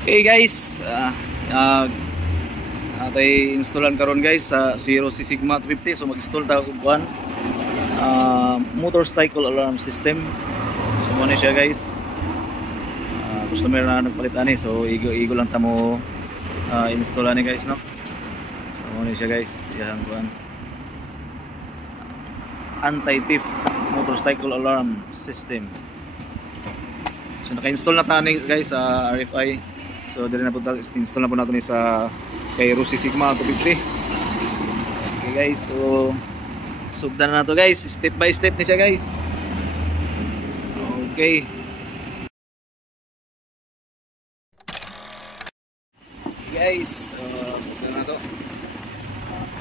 Okay guys, atay installan karon guys sa Zero C Sigma 250. So mag-install ta og motorcycle alarm system. So mo siya guys. Customer na nagpalit ani, so igo lang ta mo install ani guys, no. So mo siya guys, yan kuan. Anti-thief motorcycle alarm system. So naka-install na tani guys sa RFI. So dili na po install na po natin sa kay Zero C Sigma 250. Okay guys, so sugdan na to guys, step by step ni siya guys. Okay. Guys, sugdan na to.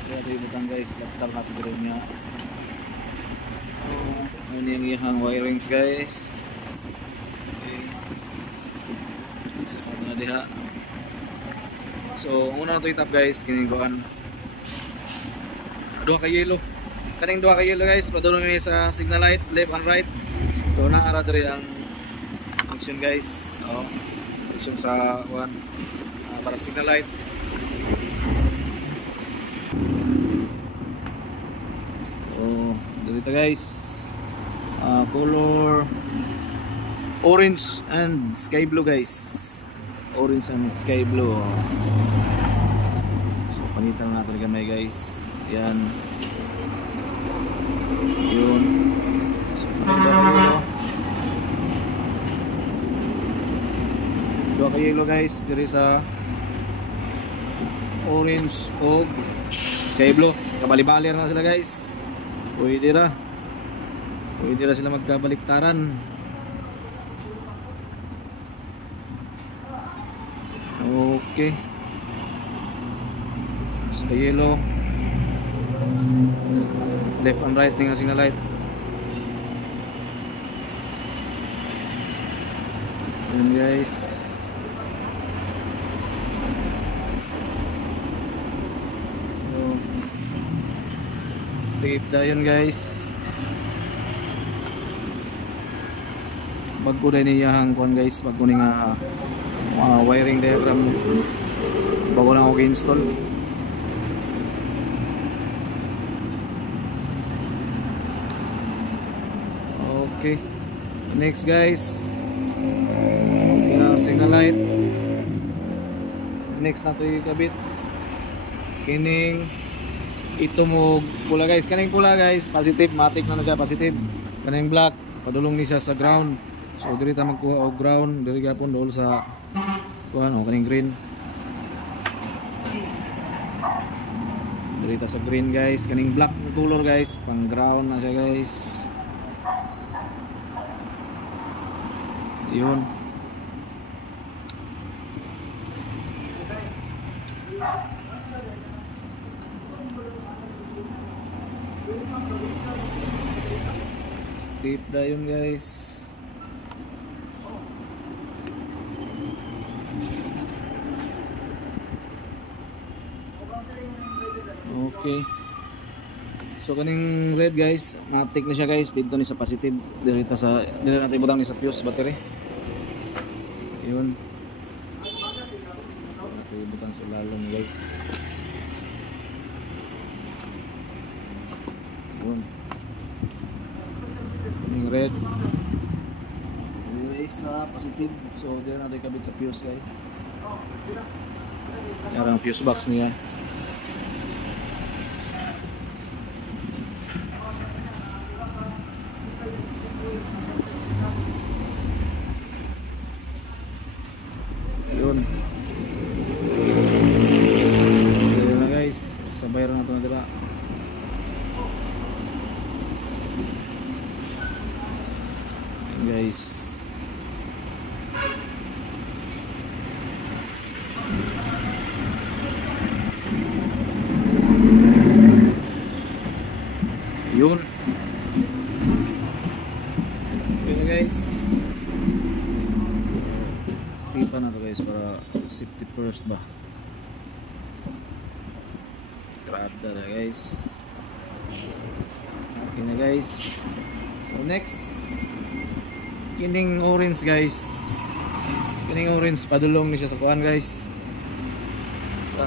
Kaya ito yung butang guys, plaster natin rin niya. So, ano yung ihang wirings guys. Na diha. So una na to itap guys, kiniguan duha ka yellow, kaning duha ka yellow guys, padulong ni sa signal light left and right. So naara diri ang function guys, function sa one para signal light. So dito guys, color orange and sky blue guys, orange and sky blue. So panitan natin gamay guys, yan yun. So kayo guys diri sa orange o sky blue, kabali-bali na sila guys. Pwede ra sila magkabaliktaran. Okay, sa yellow left and right ng signal light. Ayan guys, so, tape dayon guys. Bago na niyahang kuan guys, bago ni nga wiring diagram bago lang ako i-install. Okay, next guys, signal light. Next na ito ikabit kining ito mo pula guys. Kaning pula guys positive, matic na siya positive. Kaning black padulong ni siya sa ground. So diri ta magkuha og ground, diri gapon dool sa kuan kaning green. Diri ta sa green guys, kaning black color guys, pang ground na siya guys. Yun. Tip dayon guys. Okay. So kaning red guys, matik na siya guys, dito ni sa positive. Dili natin ibutang ni sa fuse battery. Yun. Natin ibutang sa lalong guys. Yun. Kaning red. Dili sa positive. So dili natin kabit sa fuse guys. Yan ang fuse box niya. Yun. Dito na guys, sabay rin natin na dila. Guys, yun. Yun guys, pipa na to guys para safety first ba. Krada na guys. Okay na guys. So next, kining orange guys, Kining orange padulong ni siya sa kuan guys. Sa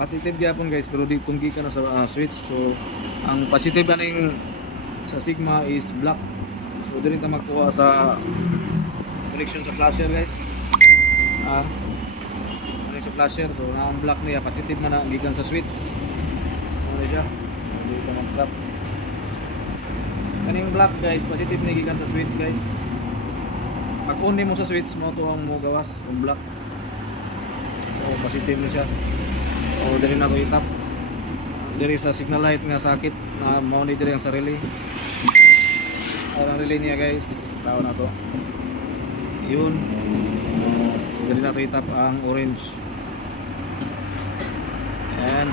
positive gyapon guys, pero di tunggi ka na sa switch. So ang positive aning sa Sigma is black. So dili ta magkuha sa connection sa flasher guys. Ano sa flasher, so na ang black niya positive man na gikan sa switch. Ano siya? Dili ta mag-tap. Kaning black guys, positive ni gikan sa switch guys. Pag on mo sa switch mo to ang mo gawas ang black. So positive na siya. O diri na ko itap. Diri sa signal light nga sakit na mo ni diri ang sa relay. Ang relay niya guys, tao na to. Yun. So diri na ko itap ang orange. And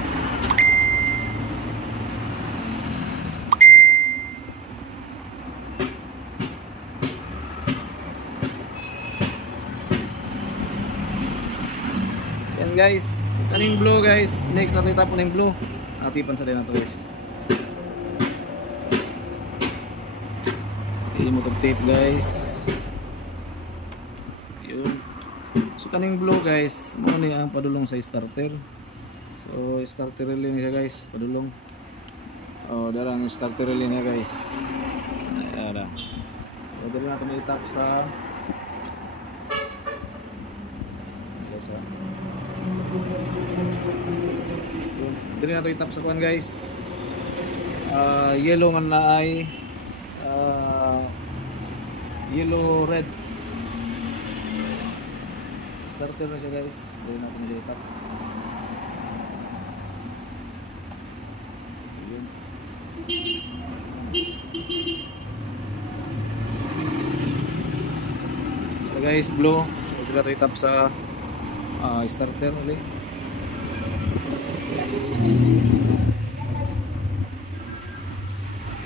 guys, kaning blue guys, next natin itapon ng blue. Atipan sa din nato guys. Okay, mo tape guys. Yun. So kaning blue guys, mo ni ang padulong sa starter. So starter relay niya guys, padulong. Oh, darang starter relay niya guys. Ayan. So dali natin itap sa dili na ito itap sa kuan guys. Yellow nga na ay yellow red. Starter na siya guys. Dili na ito itap. So guys, blue. So dili na ito itap sa starter ulit.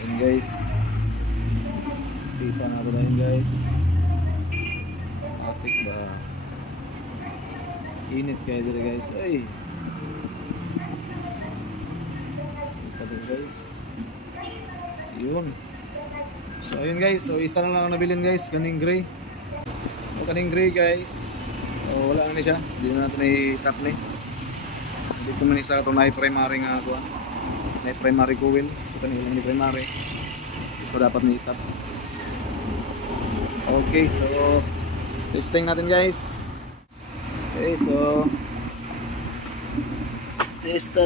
Yan guys, pipa na ito na yun guys. Atik ba init kayo dito guys. Ay pipa din guys. Yun. So ayun guys, so isa lang ang nabilin guys, kaning gray. O kaning gray guys, o wala na siya, hindi na natin i-tap na. Dito man isa itong na-primary nga ako. Na-primary coil. Ito na ilang ni-primary. Ito dapat na-tap. Okay, so testing natin guys. Okay, so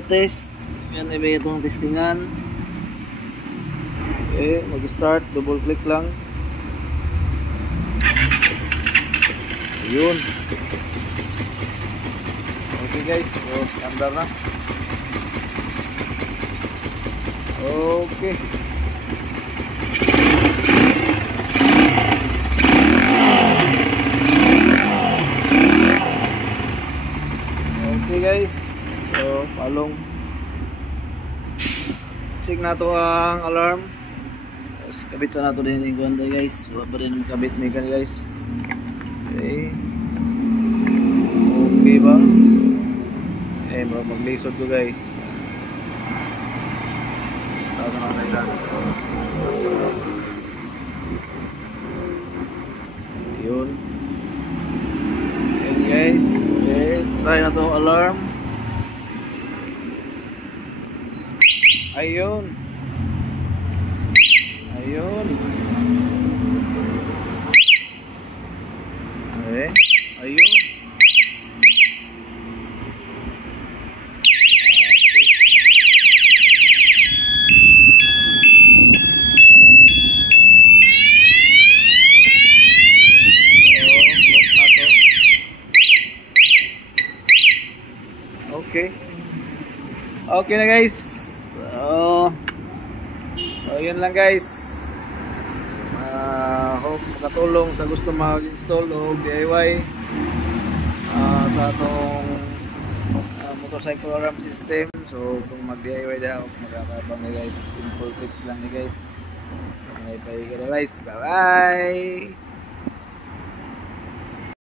test. Yan ay ba itong testingan. Okay, mag-start. Double click lang. Yun. Okay guys, so standard na. Okay. Okay guys, so palong check na to ang alarm. Tapos kabit sa nato din yung ganda guys. Wala pa rin makabit ni guys. Okay. Okay ba? Eh, mag-lisod ko guys. Tapos na kailan. Yun. Yun guys. Okay, try na itong alarm. Ayun. Ayun. Okay. Ayun. Okay. Okay na guys. So yun lang guys. Hope makatulong sa gusto mag-install o DIY sa atong motorcycle alarm system. So kung mag-DIY daw, magkakabang na guys. Simple tips lang ni guys. Guys, bye bye.